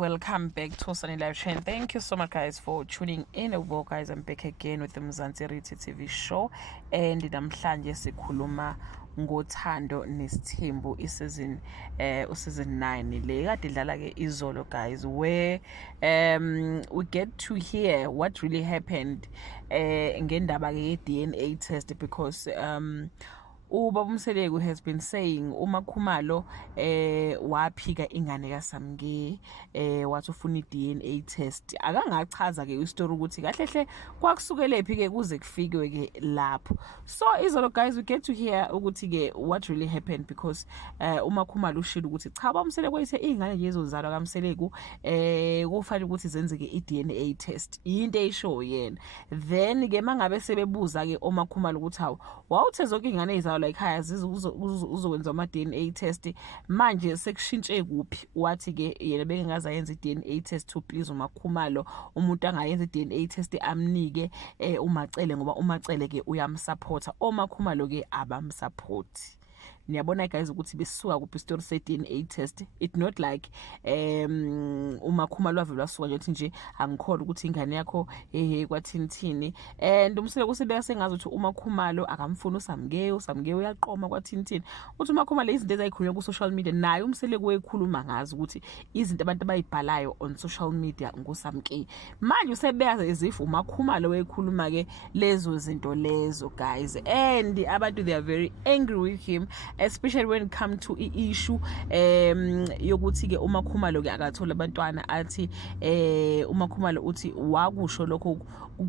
Welcome back to Sunny Live Chain. Thank you so much, guys, for tuning in. Well, guys, I'm back again with the Mzansi Riti TV show, and namhlanje sikhuluma ngothando nesithembu season 9 le kade idlala ke izolo, guys, where we get to hear what really happened ngendaba ke DNA test, because Ubaba Mseleko has been saying uMakhumalo waphika ingane kaSamke wathi ufuna iDNA test. Akangachaza ke istory ukuthi kahle hle kwakusukelephi ke kuze kufikwe ke lapho. So izolo, guys, we get to hear ukuthi ke what really happened, because uMakhumalo ushilo ukuthi cha Baba Mseleko wayethe ingane nje ezozalwa kaMseleko kufanele ukuthi zenzeke iDNA test. Into eyisho yena. Then ke mangabe sebebuza ke uMakhumalo ukuthi hawo wawuthe zonke ingane ezalwa like haya uzokwenza ama DNA test manje sekushintshe kuphi. Wathi ke yena bengaza yenza iDNA test to please uMakhumalo, umuntu angayenza iDNA test amnike uMacele, ngoba uMacele ke uyamsupporta, oMakhumalo ke abamsupport. Niyabona guys ukuthi besuka kuphi story se DNA test. It not like uMakhumalo wavela suka nje angikholwa ukuthi ingane yakho kwathini, and uMseleko usebeka sengazi ukuthi uMakhumalo akamfuna uSamke uyaqoma kwathini. Uthi uMakhumalo izinto ezayikhulunywa ku social media naye uMseleko wekhuluma ngazi ukuthi izinto abantu abayibhalayo on social media ngoSamke. Manje usebeka ezifu uMakhumalo wekhuluma ke lezo zinto lezo, guys, and abantu they are very angry with him, especially when it come to issue yokuthi ke uMakhumalo ke akathola abantwana. Athi uMakhumalo uthi wakusho lokho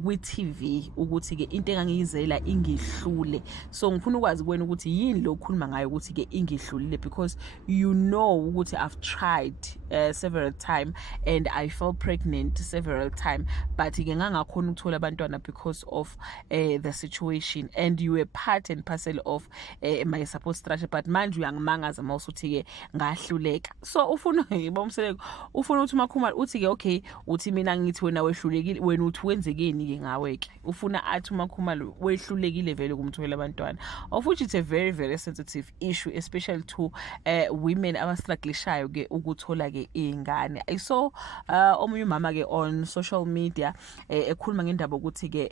kwi TV ukuthi ke into engangiyizela ingihlule. So ngifuna ukwazi kwena ukuthi yini lo khuluma ngayo ukuthi ke ingihlulile, because you know ukuthi I've tried several time and I fell pregnant several time, but ke ngangakhona ukuthola abantwana because of the situation, and you were part and parcel of my support structure, but manje uyangimangaza mawusuthi ke ngahluleka. So ufuna bomseleko ufuna ukuthi uMakhumalo uthi ke okay, uthi mina ngithi wena wehlulekile, wena uthi wenzekeni ke ngawe ke. Ufuna athi uMakhumalo wehlulekile vele kumthola abantwana, of which it's a very very sensitive issue, especially to women abastrugglishayo ke ukuthola ke ingane. I saw omunye umama ke on social media ekhuluma ngendaba ukuthi ke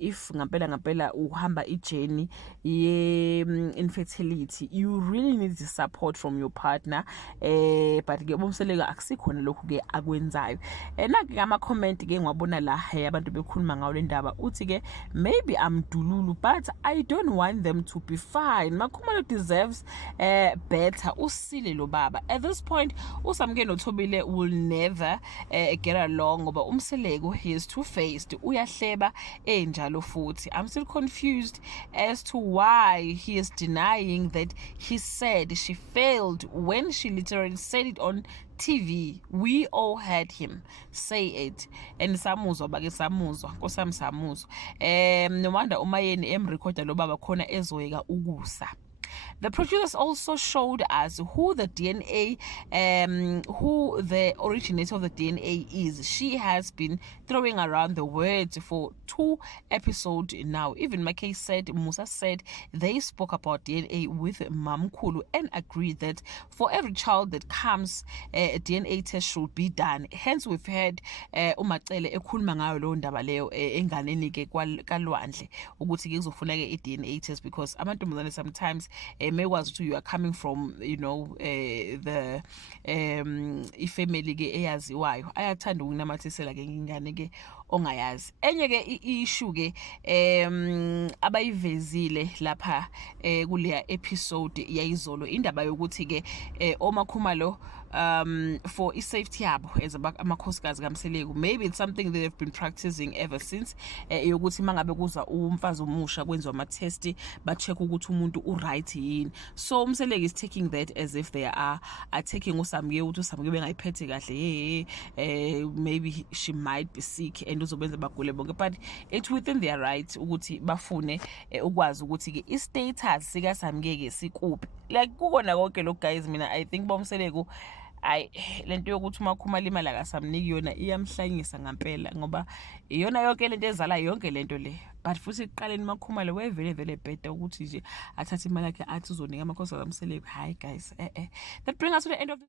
if ngampela uhamba ijourney ye infertility, you really need the support from your partner, but ke bomseleka akusikhona lokho ke akwenzayo. Nake ama comment ke ngwabona la abantu bekhuluma ngawo le ndaba, uthi ke maybe I'm dululu but I don't want them to be fine. Makhumalo deserves better. Usile lo baba at this point. uSamke noThobile will never get along ngoba uMseleko he is two-faced, uyahleba enjalo futhi. I'm still confused as to why he is denying that he said she failed when she literally said it on TV. We all heard him say it, and samuzwa bake samuzwa nkosami samuzwa. No wonder umayeni emrecorda lo baba khona ezoyeka ukusa. The producers also showed us who the DNA, who the originator of the DNA is. She has been throwing around the words for 2 episodes now. Even Makay said, Musa said, they spoke about DNA with Mamkhulu and agreed that for every child that comes, a DNA test should be done. Hence, we've heard uMacele ekhuluma ngayo lo ndaba leyo enganeni ke kaLwandle ukuthi ke kuzofuneka iDNA test, because amantombazane sometimes mekwazi ukuthi you are coming from, you know, the ifamily ke eyaziwayo ayathanda ukunamathisela ke ingane ke ongayazi. Enye ke issue ke abayivezile lapha kuleya episode yayizolo indaba yokuthi ke oMakhumalo for safety yabo as amakhosikazi kaMseleko, maybe it's something they have been practicing ever since, yokuthi mangabe kuza umfazi omusha kwenziwa ama test ba check ukuthi umuntu right yini. So uMseleko is taking that as if they are taking uSamke ukuthi uSamke bengayiphethe kahle, maybe she might be sick and uzobenza bagule bonke, but it's within their right ukuthi bafune ukwazi ukuthi ke i-status sika Samke ke sikuphi. Like kukona konke lo, guys, mina I think bomseleko lento yokuthi uMakhumalo imali akasamniki yona iyamhlanyisa ngampela, ngoba iyona yonke lento ezala yonke lento le. But futhi iqaleni uMakhumalo wevele vele bheda ukuthi nje athathe imali yakhe athi uzonika amakhosi kaMseleko. Hi guys, that brings us to the end of the